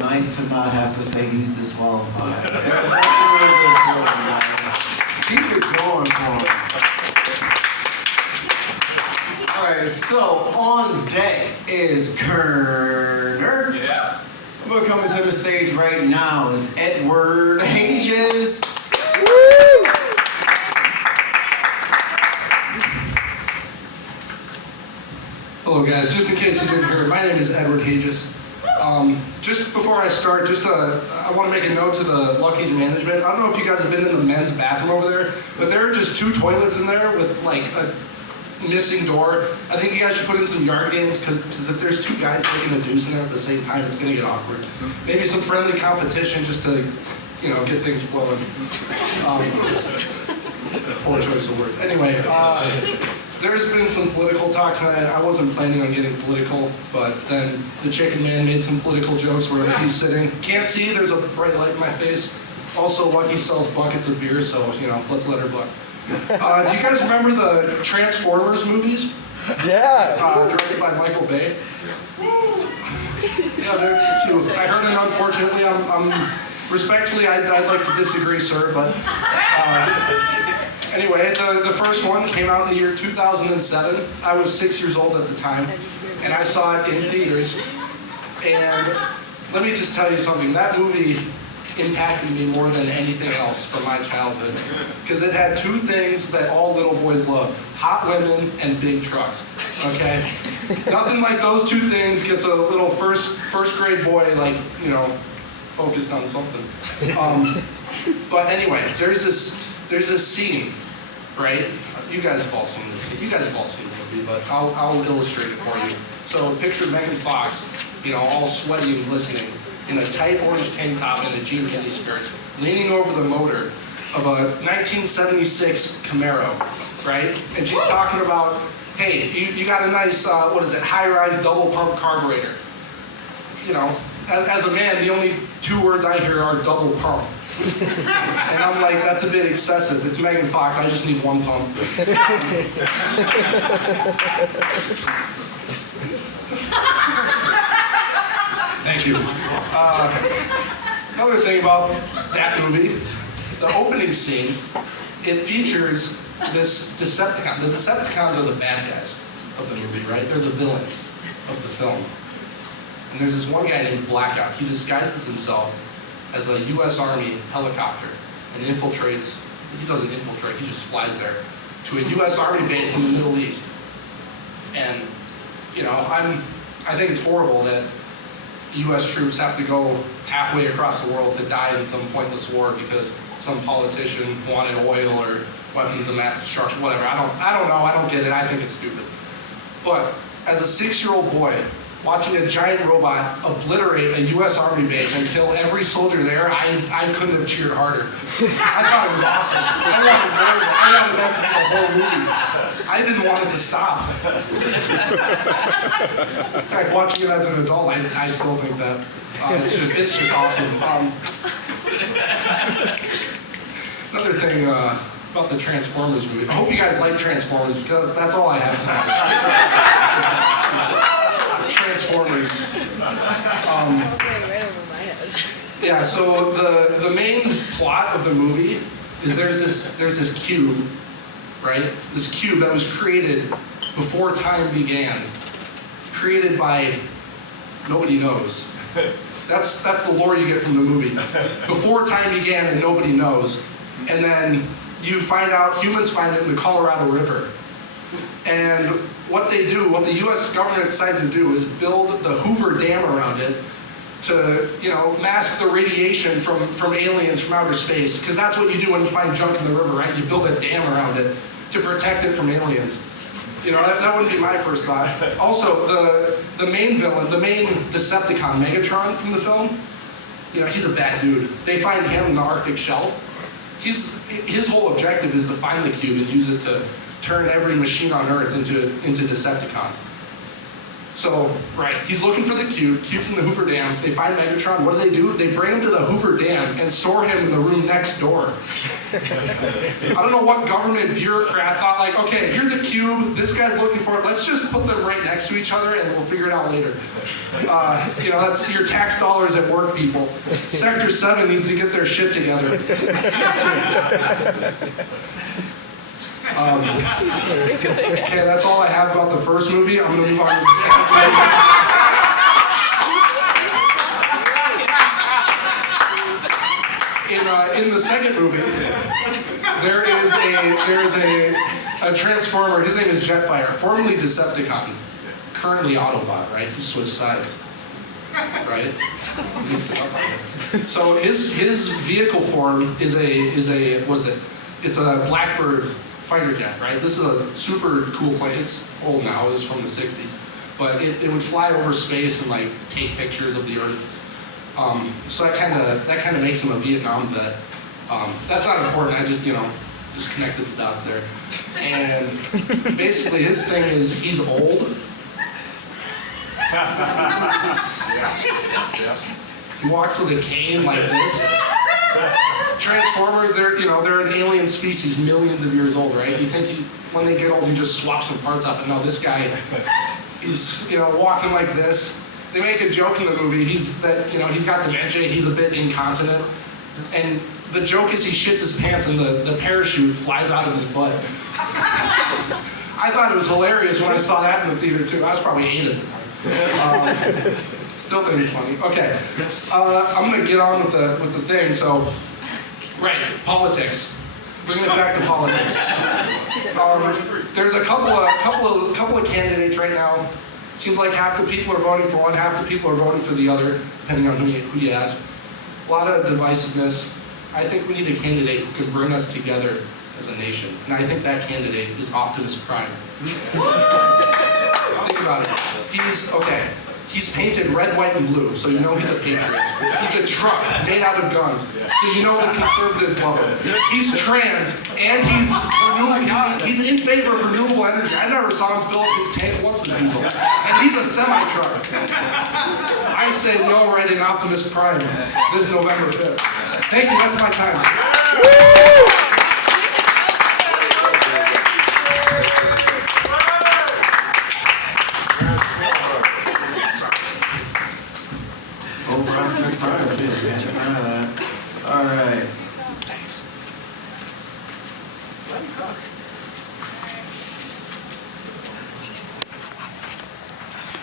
nice to not have to say he's disqualified. That's a really good program, guys. Keep it going for him. All right, so on deck is Kerner. Yeah. But coming to the stage right now is Edward Hages. Hello guys, just in case you didn't hear, my name is Edward Hages. Just before I start, I want to make a note to the Lucky's management. I don't know if you guys have been in the men's bathroom over there, but there are just 2 toilets in there with like a missing door. I think you guys should put in some yard games because if there's 2 guys taking a deuce in there at the same time, it's going to get awkward. Maybe some friendly competition just to, get things flowing. Poor choice of words. Anyway, there's been some political talk tonight. I wasn't planning on getting political, but then the chicken man made some political jokes wherever he's sitting. Can't see, there's a bright light in my face. Also, Lucky sells buckets of beer, so, let's let her buck. Do you guys remember the Transformers movies? Yeah. Directed by Michael Bay? Yeah, there are a few. I heard it, unfortunately. Respectfully, I'd like to disagree, sir, but... Anyway, the first one came out in the year 2007. I was 6 years old at the time, and I saw it in theaters. And let me just tell you something. That movie impacted me more than anything else from my childhood, because it had 2 things that all little boys love: hot women and big trucks. Okay, nothing like those 2 things gets a little first grade boy focused on something. But anyway, there's this scene, right? You guys have all seen this scene. You guys have all seen the movie, but I'll illustrate it for you. So picture Megan Fox, all sweaty and glistening, in a tight orange tank top and a jean miniskirt, leaning over the motor of a 1976 Camaro, right? And she's talking about, hey, you got a nice, high-rise double pump carburetor. As a man, the only 2 words I hear are double pump. And I'm like, that's a bit excessive. It's Megan Fox, I just need 1 pump. Thank you. Another thing about that movie, the opening scene, it features this Decepticon. The Decepticons are the bad guys of the movie, right? They're the villains of the film. And there's this one guy named Blackout. He disguises himself as a U.S. Army helicopter and infiltrates. He doesn't infiltrate, he just flies there to a U.S. Army base in the Middle East. And, I think it's horrible that U.S. troops have to go halfway across the world to die in some pointless war because some politician wanted oil or weapons of mass destruction, whatever. I don't know, I don't get it, I think it's stupid. But as a 6-year-old boy, watching a giant robot obliterate a U.S. Army base and kill every soldier there, I couldn't have cheered harder. I thought it was awesome. I wanted that to be the whole movie. I didn't want it to stop. In fact, watching it as an adult, I still think that it's just awesome. Another thing about the Transformers movie, I hope you guys like Transformers because that's all I have tonight. Transformers. Right over my head. Yeah, so the main plot of the movie is there's this cube, right? This cube that was created before time began, created by nobody knows. That's the lore you get from the movie. Before time began and nobody knows, and then humans find it in the Colorado River. And what the U.S. government decides to do is build the Hoover Dam around it to, mask the radiation from aliens from outer space. Because that's what you do when you find junk in the river, right? You build a dam around it to protect it from aliens. That wouldn't be my first thought. Also, the main villain, the main Decepticon, Megatron from the film, he's a bad dude. They find him in the Arctic shelf. His whole objective is to find the cube and use it to turn every machine on Earth into Decepticons. So, right, he's looking for the cube. Cube's in the Hoover Dam. They find Megatron. What do? They bring him to the Hoover Dam and store him in the room next door. I don't know what government bureaucrat thought, like, okay, here's a cube. This guy's looking for it. Let's just put them right next to each other and we'll figure it out later. That's your tax dollars at work, people. Sector 7 needs to get their shit together. Okay, that's all I have about the first movie. I'm going to move on to the second movie. In the second movie, there is a Transformer. His name is Jetfire, formerly Decepticon, currently Autobot. Right? He switched sides. Right? So his vehicle form is a it's a Blackbird fighter jet, right? This is a super cool plane. It's old now, it was from the 60s. But it would fly over space and like take pictures of the Earth. So that kind of makes him a Vietnam vet. That's not important, I just connected the dots there. And basically his thing is he's old. He walks with a cane like this. Transformers, they're an alien species, millions of years old, right? You think when they get old, you just swap some parts up, but no, this guy, he's walking like this. They make a joke in the movie. He's got dementia. He's a bit incontinent, and the joke is he shits his pants and the parachute flies out of his butt. I thought it was hilarious when I saw that in the theater too. I was probably 8 at the time. Still think it's funny. Okay, I'm gonna get on with the thing. So, right, politics. Bringing it back to politics. There's a couple of candidates right now. Seems like half the people are voting for one, half the people are voting for the other, depending on who you ask. A lot of divisiveness. I think we need a candidate who can bring us together as a nation, and I think that candidate is Optimus Prime. Think about it. He's painted red, white, and blue, so you know he's a patriot. He's a truck made out of guns, so you know the conservatives love him. He's trans, and he's in favor of renewable energy. I never saw him fill up his tank once with diesel. And he's a semi-truck. I say we all write in Optimus Prime this November 5th. Thank you, that's my time. Over Optimus Prime, too. Can't deny that. All right.